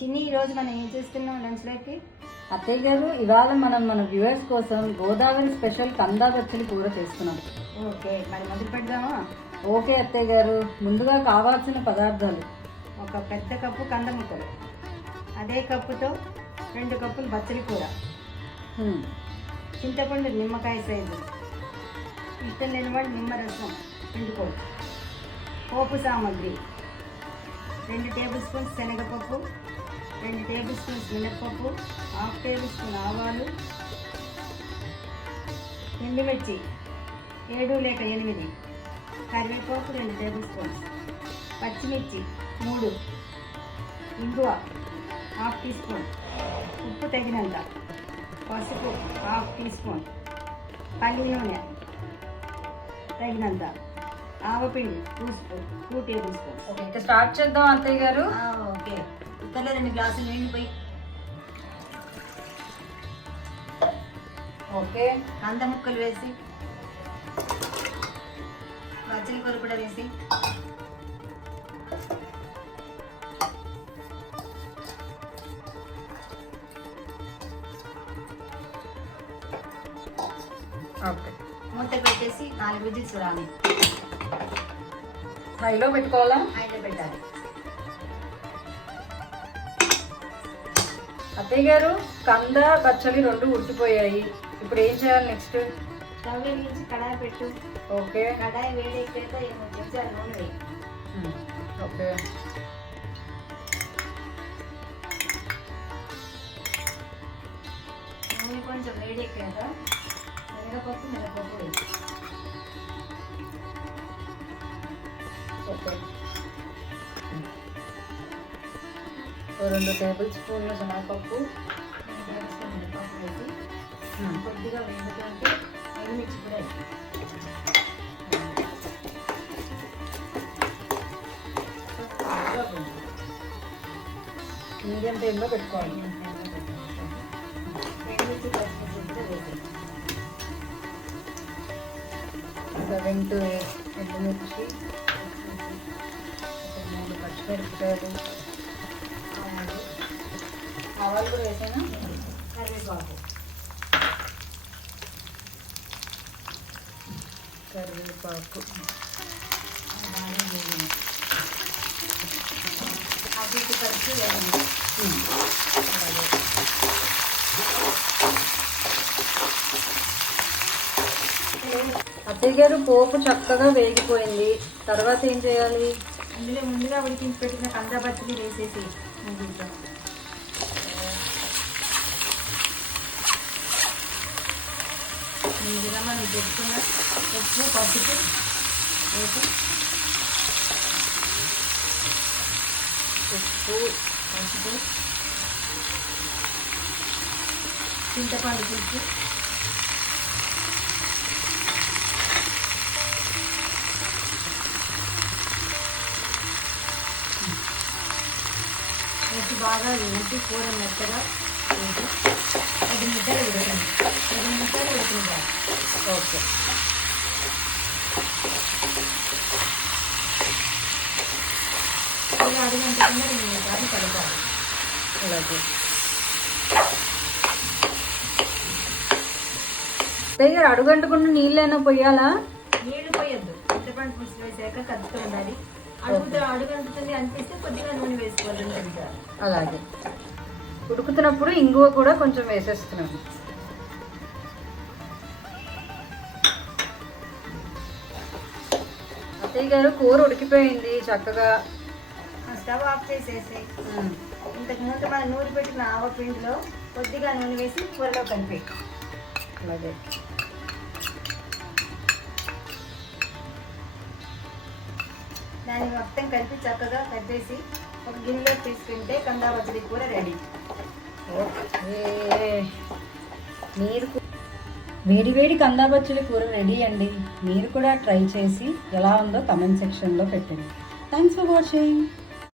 చిన్ని ఈరోజు మనం ఏం చేస్తున్నాం లంచ్లోకి? అత్తయ్య గారు, ఇవాళ మన వ్యూవర్స్ కోసం గోదావరి స్పెషల్ కందా బచ్చలి కూర చేస్తున్నాం. ఓకే, మరి మొదలు పెడదామా? ఓకే అత్తయ్య గారు, ముందుగా కావాల్సిన పదార్థాలు: ఒక పెద్ద కప్పు కంద ముక్కలు, అదే కప్పుతో 2 కప్పులు బచ్చలి కూర, చింతపండు నిమ్మకాయ సైజు, ఇష్టం లేని వాడు నిమ్మరసం పిండుకోండి. పోపు సామాగ్రి: 2 టేబుల్ స్పూన్స్ శనగపప్పు, 2 టేబుల్ స్పూన్స్ మినప్పప్పు, 1/2 టేబుల్ స్పూన్ ఆవాలు, ఎండుమిర్చి 7 లేక 8, కరివేపాకు 2 టేబుల్ స్పూన్స్, పచ్చిమిర్చి 3, ఇంగువ 1/2 టీ స్పూన్, ఉప్పు తగినంత, పసుపు 1/2 టీ స్పూన్, పల్లి నూనె తగినంత, ఆవపిండి 2 టేబుల్ స్పూన్స్. ఓకే, ఇంకా స్టార్ట్ చేద్దాం అత్తయ్య గారు. ఓకే, కుక్కర్లో 2 గ్లాసులు నీళ్ళు పోయి. ఓకే, కంద ముక్కలు వేసి, బచ్చలి కూర కూడా వేసి, ఓకే, మూత పెట్టేసి 4 విజిల్స్ రాని. హైలో పెట్టుకోవాలా? హైలో పెట్టాలి. అత్తయ్య గారు, కంద బచ్చలి 2 ఉడికిపోయాయి. ఇప్పుడు ఏం చేయాలి నెక్స్ట్? స్టవ్ వెలిగించి కడాయి పెట్టు. ఓకే, కడాయి వేడెక్కాక 8 నిమిషాలు నూనె వేయి. ఓకే, నూనె కొంచెం వేడెక్కాక శనగపప్పు మినపప్పు వేయి. ఓకే, 2 టేబుల్ స్పూన్ల శనగపప్పు, 2 టేబుల్ స్పూన్ మినపప్పు వేసి కొద్దిగా వేగుతుంటే ఎండుమిర్చి కూడా వేయి. మీడియం ఫ్లేమ్లో పెట్టుకోవాలి. ఎండుమిర్చి పచ్చిమిర్చి కూడా వేసి ఎండుమిర్చి, 3 పచ్చిమిరపకాయలు, ఆవాలు కూడా వేసాను, కరివేపాకు, బాగా వేగింది. అటు ఇటు కలిసి వేయండి. అత్తయ్య గారు, పోపు చక్కగా వేగిపోయింది. తర్వాత ఏం చేయాలి? అందులో ముందుగా ఉడికించి పెట్టిన కంద బచ్చలి వేసేసి ముందుగా మనం పెట్టుకున్న ఉప్పు పసుపు వేసి, పసుపు, చింతపండు పులుసు, వేసి బాగా వేసి కూర మెత్తగా వేసి 5 నిమిషాలు ఉడకండి. 5 నిమిషాలు ఉడికిందా? ఓకే, ఇలా అడుగంట కింద 2 నిమిషాలు కలపాలి. అలాగే. అత్తయ్య గారు, అడుగంటకుండా నీళ్ళైనా పోయాలా? నీళ్లు పోయొద్దు. చింతపండు పులుసు వేసాక కలుపుతూ ఉండాలి. అడుగంటుతుంది అనిపిస్తే కొద్దిగా నూనె వేసుకోవాలి. అలాగే. ఉడుకుతున్నప్పుడు ఇంగువ కూడా కొంచెం వేసేస్తున్నాను. అత్తయ్య గారు, కూర ఉడికిపోయింది చక్కగా. స్టవ్ ఆఫ్ చేసేసి ఇంతకు ముందు మనం నూనె పెట్టిన ఆవపిండిలో కొద్దిగా నూనె వేసి కూరలో కలిపి, అలాగే దాన్ని మొత్తం కలిపి చక్కగా కలిపేసి ఒక గిన్నెలో తీసుకుంటే కందా బచ్చలి కూర రెడీ. మీరు వేడి వేడి కందా బచ్చలి కూర రెడీ అండి. మీరు కూడా ట్రై చేసి ఎలా ఉందో కమెంట్ సెక్షన్లో పెట్టండి. Thanks for watching.